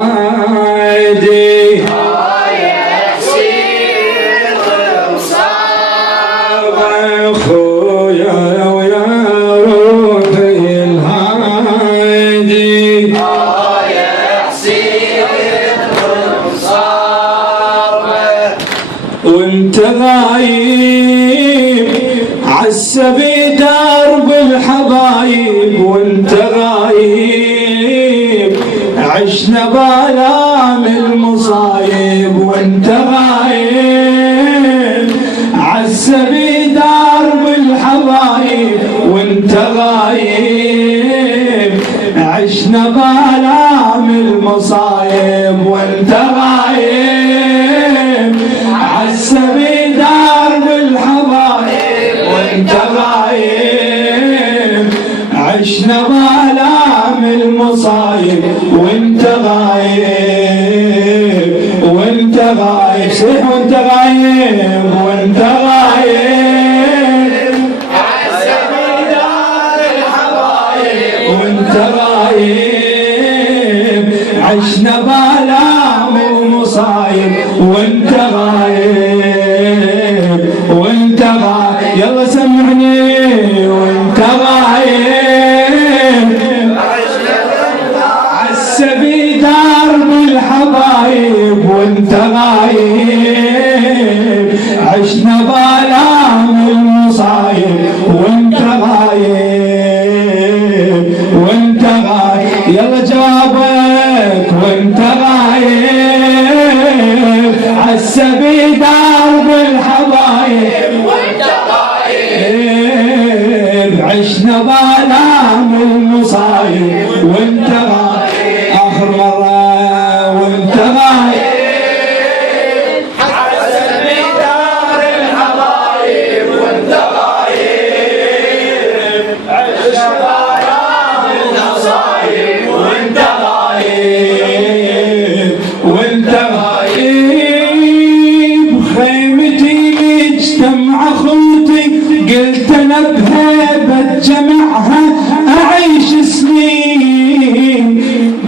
وانت غايب عالسبي درب الحبايب، وانت غايب عشنا بالام المصايب، وانت غايب عالسبي درب الحبايب، وانت غايب عشنا بالام المصايب، وانت غايب عالسبي درب الحبايب، وانت غايب عشنا بالام المصايب، وانت غايب وانت غايب صيح وانت غايب، وانت غايب عالسبي درب الحبايب، وانت غايب عشنا بالام المصايب، وانت غايب وانت غايب يلا سمعني، وانت غايب عالسبي درب الحبايب، وانت غايب عشنا بالام المصايب، وانت غايب وانت غايب يلا جوابك، وانت غايب عالسبي درب الحبايب، وانت غايب عشنا بالام المصايب، وانت غايب اخر مرة، وانت غايب عالسبي درب الحبايب، وانت غايب عشنا بالام المصايب، وانت غايب وانت غايب خيمتي اجتمع اخوتي، قلت انا بهيبة جمعها اعيش سنين،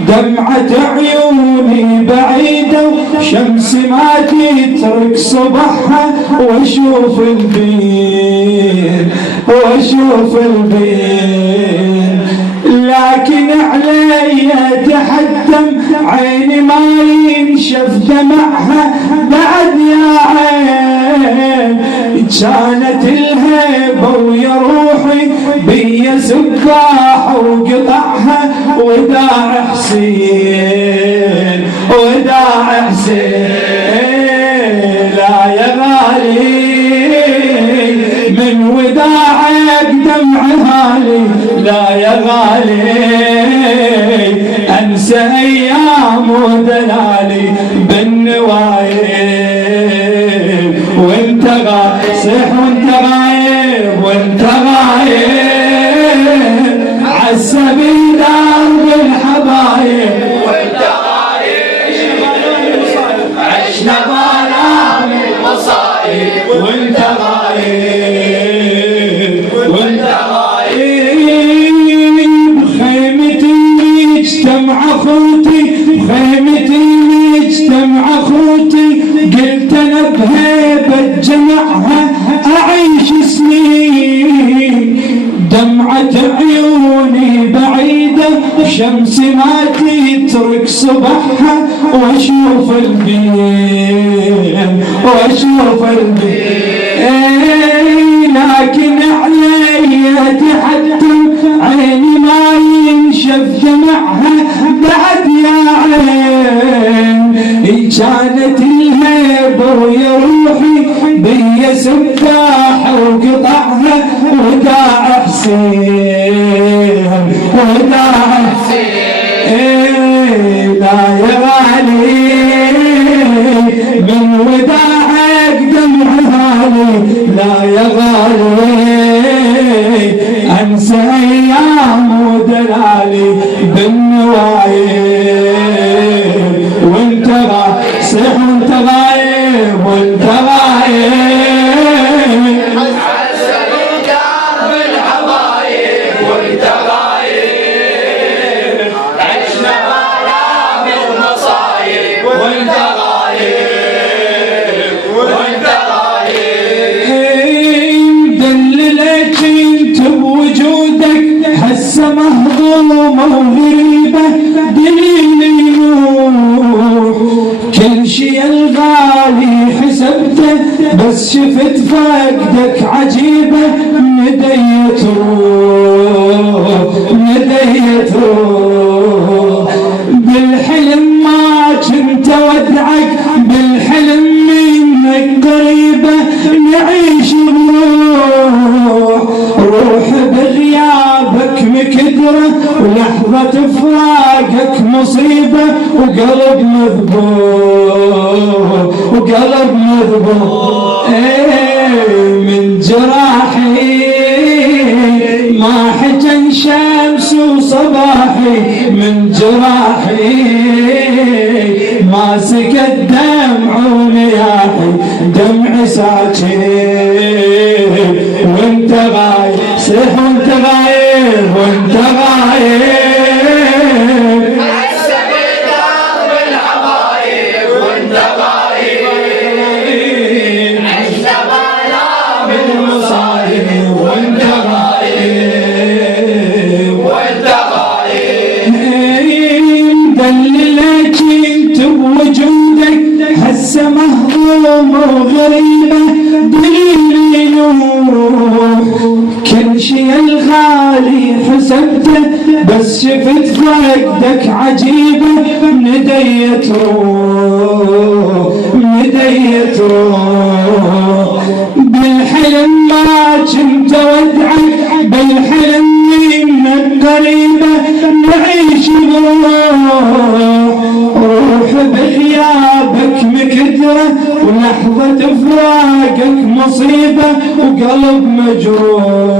دمعة عيوني بعيدة وشمس ما تترك صبحها، واشوف البين واشوف البين، لكن علي تحتم عيني ما ينشف دمعها بعد يا عين، كانت الهيبة ويا روحي بيا سباح وقطعها، وداع حسين وداع حسين لا يا غالي من وداعك دمع هالي، لا يا غالي انسى ايام ودلالي بالنوايب، وانت غايب صيح وانت غايب، وانت غايب عالسبي درب الحبايب، وانت غايب عشنا بالام المصايب، وانت غايب وانت غايب خيمتي اجتمع اخوتي، خيمتي اجتمع اخوتي، قلت انا بهيبة جمعها اعيش سنين، دمعة عيوني بعيدة شمس ما تترك صبحها، واشوف البين واشوف البين، لكن علي تحتم عيني ما ينشف دمعها بعد يا عين، كانت الهيبة ويا روحي بيا سباح وقطعها، وداع حسين وداع حسين لا يا غالي من وداعك دمع هالي، لا يا غالي انسى ايام ودلالي بالنوايب، وانت غايب صيح وانت غايب، وانت غايب عالسبي درب الحبايب، وانت غايب عشنا كل شي الغالي حسبته بس شفت فقدك عجيبة نديت روح بالحلم ما كنت ودعك بالحلم منك قريبة نعيش روح بغيابك مكدرة ولحظة فراقك مصيبة وقلب مذبوح من جراحي ما حجن شمس وصباحي من جراحي ما سكت دمع ونياحي دمع ساكن وانت غايب صيح وانت غايب وانت غايب هسه مهضوم وغريبة دليل نور كل شي الغالي حسبته بس شفت فقدك عجيبة نديت روح بالحلم ما كنت ودعك بالحلم منك قريبة نعيش روح بغيابك مكدرة ولحظة فراقك مصيبة وقلب مجروح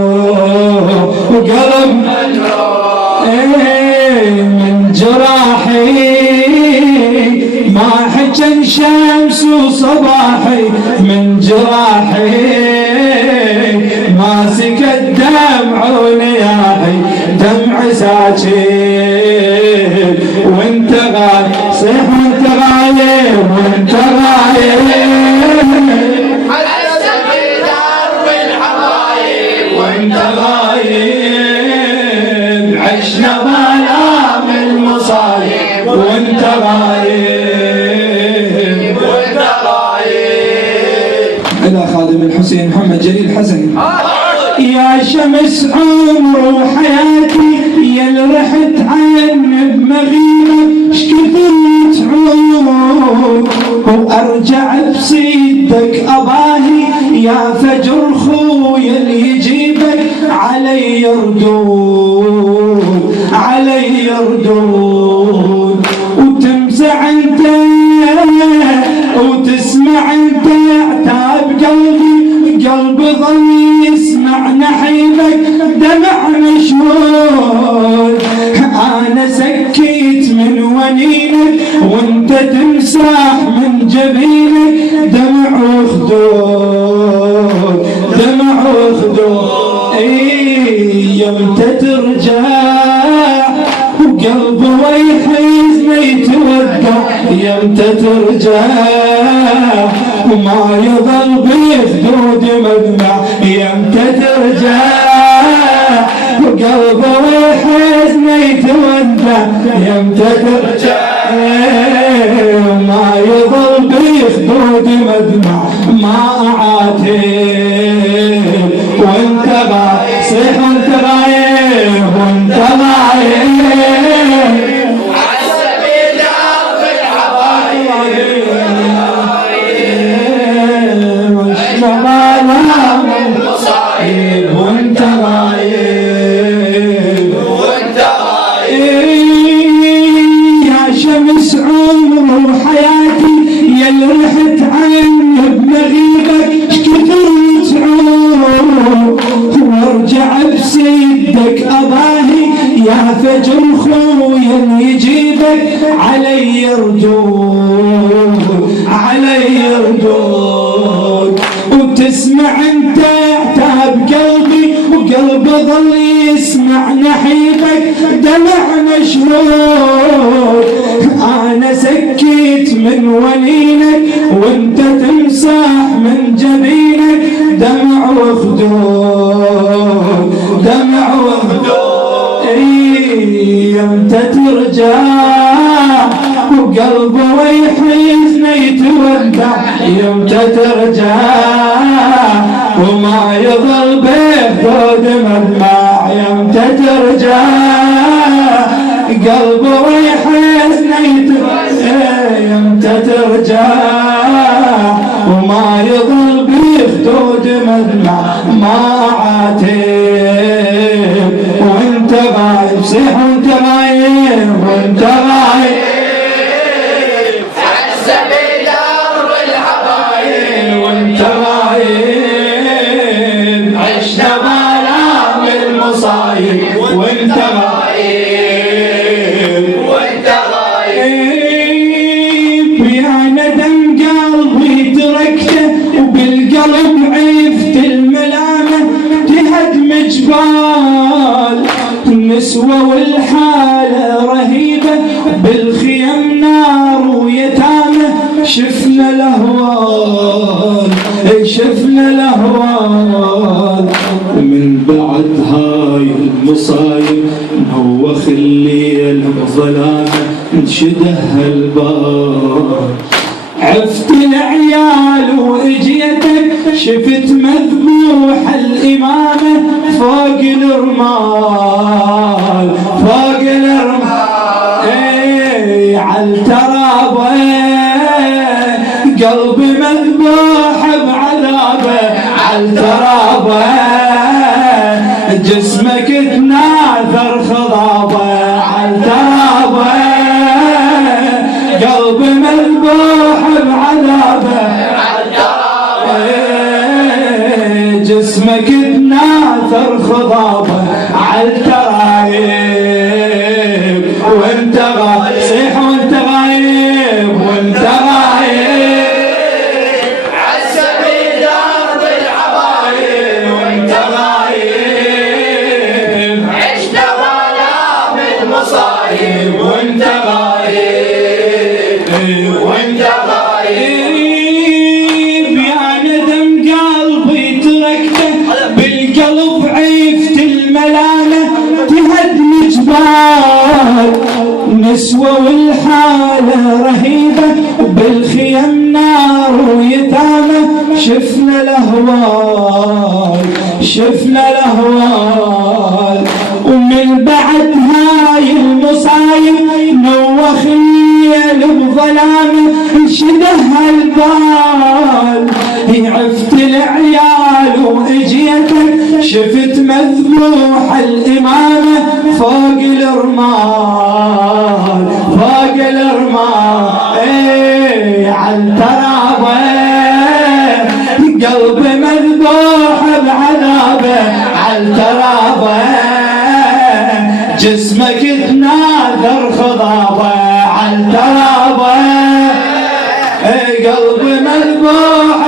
من جراحي ما حجن شمس وصباحي من جراحي ما سكت دمع ونياحي دمع ساكن وانت غايب صيح وانت غايب وانت غايب حتى في درب الحبايب وانت غايب عشنا ظلام المصايب وانت غايب إلى خادم الحسين محمد جليل حسن. يا شمس عمر وحياتي يا اللي رحت عني بمغيبة شكثر تعود وارجع بصيدك اباهي يا فجر خويا اللي يجيبك علي يردود وتمزع انت وتسمع انت عتاب قلبي ظل يسمع نحيبك دمع مشهود انا سكيت من ونينك وانت تمسح من جبينك دمع وخدود يمتى ترجع وقلبي ويحزن يتودع يمتى ترجع وما يظل بخدود مدمع يمتى ترجع وقلبي ويحزن يتودع يمتى ترجع وما يظل بخدود مدمع ما اعاتب وانت غايب صيح وانت غايب وانت غايب وانت غايب يا شمس عمر وحياتي يا اللي رحت عني بمغيبك شكثر تعود وارجع بسيدك اباهي يا فجر خويا اللي يجيبك علي يردود وتسمع انت عتاب قلبي وقلبي ظل يسمع نحيبك دمع مشهود انا سكيت من ونينك وانت تمسح من جبينك دمع وخدود يمتى ترجع وقلبي قلبه ويحزن يتودع يمتى ترجع وما يظل بخدود مدمع يمتى ترجع قلبه ويحزن يمتى ترجع وما يظل بخدود مدمع ما عاتب وانت غايب صيح وانت غايب وانت غايب عزب درب الحبايب وانت غايب عشنا ظلام المصايب وانت غايب وانت غايب يا ندم قلبي تركته وبالقلب عفت الملامه تهدم جبال النسوة والحالة رهيبة بالخيم نار ويتامى شفنا الأهوال شفنا الأهوال ومن بعد هاي المصايب نوخ الليل بظلامه انشده الباب عفت العيال واجيتك شفت مذبوح الإمامة فوق الرمال فوق الرمال عالترابة قلبي مذبوح بعذابه عالترابة جسمك تناثر خضابه عالترابة قلبي مذبوح بعذابه جسمك تناثر خضابه عالترايب وانت غايب صيح وانت غايب وانت غايب عزب درب الحبايب وانت غايب عشنا ظلام المصايب وانت غايب وانت غايب يا ندم قلبي تركته بالقلب عفت الملامه تهدم جبال نسوة والحالة رهيبة بالخيم نار ويتامى شفنا الأهوال شفنا الأهوال ومن بعد هاي المصايب نوخ الليل بظلامه انشده البال عفت العيال واجيتك شفت مذبوح الإمامة فوق الرمال فوق الرمال عالترابة قلبي مذبوح بعذابه عالترابة جسمك تناثر خضابه عالترابة قلبي مذبوح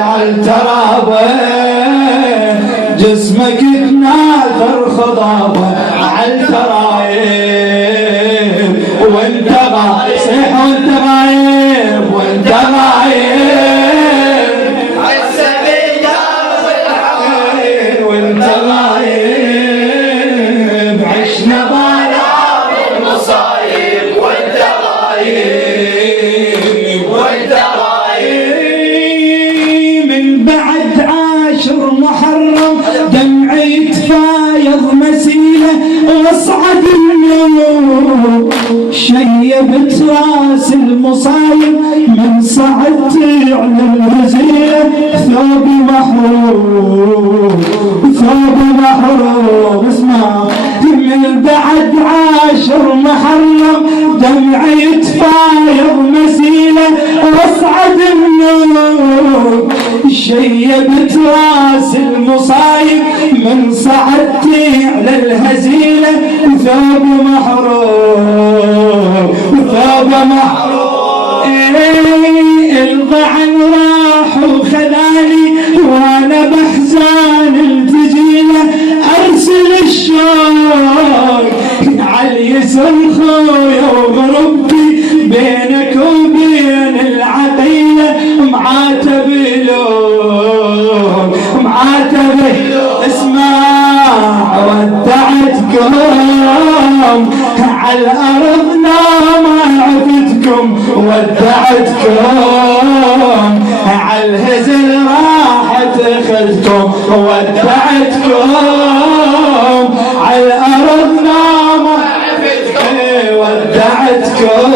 عالترابة جسمك تناثر خضابه عالترايب وانت غايب صيح وانت غايب وانت غايب عزب درب الحبايب وانت غايب عشنا ظلام المصايب وانت غايب وانت غايب من بعد عاشر محرم دمعي يتفايض مسيله واصعد النور شيبت راس المصايب من صعدت على الهزيله ثوبي محروم ثوبي محروم اسمع من بعد عاشر محرم دمعي يتفايض مسيله واصعد النور شيبت راس المصايب من صعدتي على الهزيله ثوب محروم ثوب محروم الضعن راح وخذاني وانا بحزان التجيله ارسل الشوق عاليسر خويا وغربتي بينك وبين العقيله معاتب لوم معاتب اسمع ودعت قوم عالارض نام ودعتكم عالهزل راحت اخذتم ودعتكم عالارض ناموا ودعتكم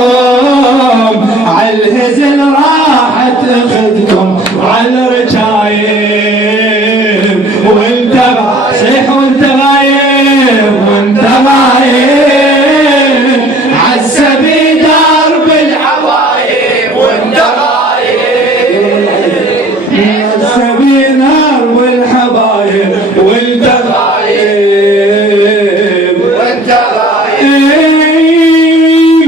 عالهزل راحت اخذتكم عالرجايب وانت صيح وانت غايب وانت غايب عالسبي درب الحبايب وانت غايب عالسبي درب الحبايب وانت غايب وانت غايب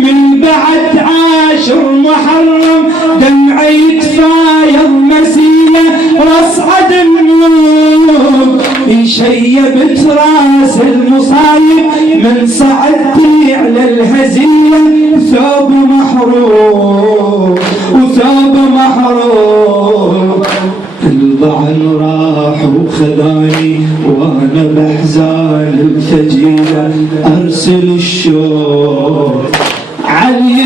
من بعد عاشر محرم دمعي يتفايض مسيلة واصعد النوب شيبت راس المصايب من صعدتي على الهزيلة ثوب محروق وثوب محروق الضعن راح وخذاني وانا باحزان الثجيلة ارسل الشوق علي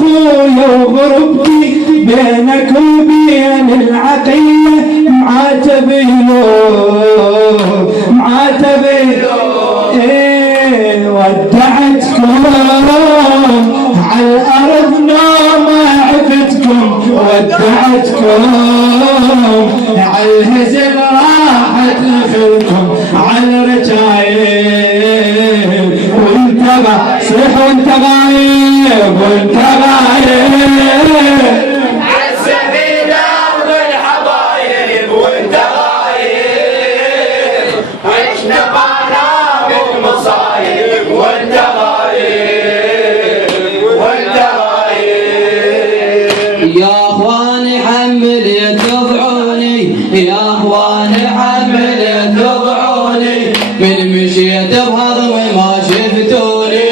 خويا وغربتي بينك وبين العقيلة معاتبيلو ودعتكم عالأرض نوم عفتكم ودعتكم عالهزل راحت اخذكم عالرجايب وانت صيح وانت غايب وانت غايب عالسبي درب الحبايب وانت غايب عشنا معنا بالمصايب وانت غايب وانت غايب يا اخواني حمل تضعوني يا اخواني حمل تضعوني من مشيت بهضمي ما شفتوني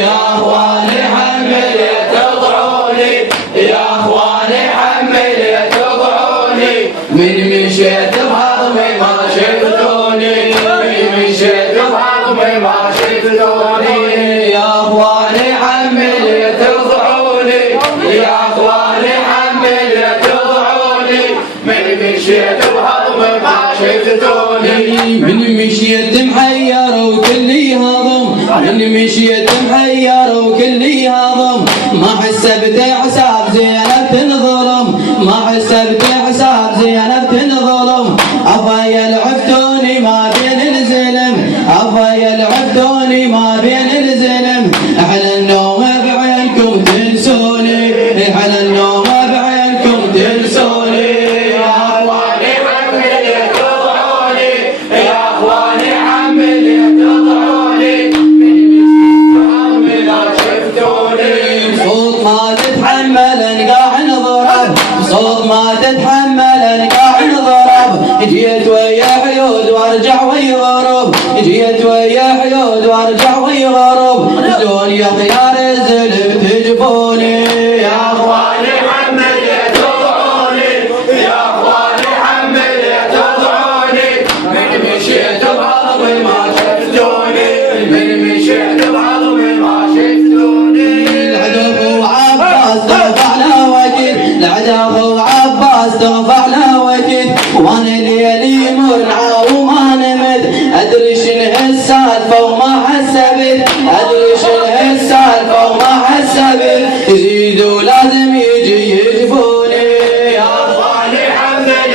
يا اخواني حمل تضعوني يا اخواني حمل تضعوني من مشيت بهضمي ما شفتوني من مشيت بهضمي ما شفتوني يا اخواني حمل تضعوني يا اخواني حمل تضعوني من مشيت بهضمي ما شفتوني من مشيت محير وكلي هضم من مشيت محير وكلي هضم ما حسبت حساب زينب تنظلم ما حسبت حساب زينب تنظلم عفايا العفتوني ما بين الزلم عفايا العفتوني ما بين الزلم احلى النوم بعينكم تنسوني احلى النوم بعينكم تنسوني يا اخواني حمل تضعوني يا اخواني حمل تضعوني من مشيت بهضمي ما شفتوني صوت ما تتحمل انقاع نضرب صوت ما تتحمل انقاع نضرب جيت ويا حيود وارجع ويغرب جيت ويا حيود وارجع ويغرب دنيا خيار الزلف تجفوني يا اخواني حمل تضعوني يا اخواني حمل تضعوني من مشيت بهضمي ما شفتوني من مشيت بهضمي ما شفتوني العدو عباس ترفع له وكيد العدو عباس ترفع له وكيد وانا ليلي منعى وما نمت ادري شنو السالفه وما حسبت ادري شنو السالفه وما حسبت يزيدوا لازم يجي يجفوني يا اخواني حمل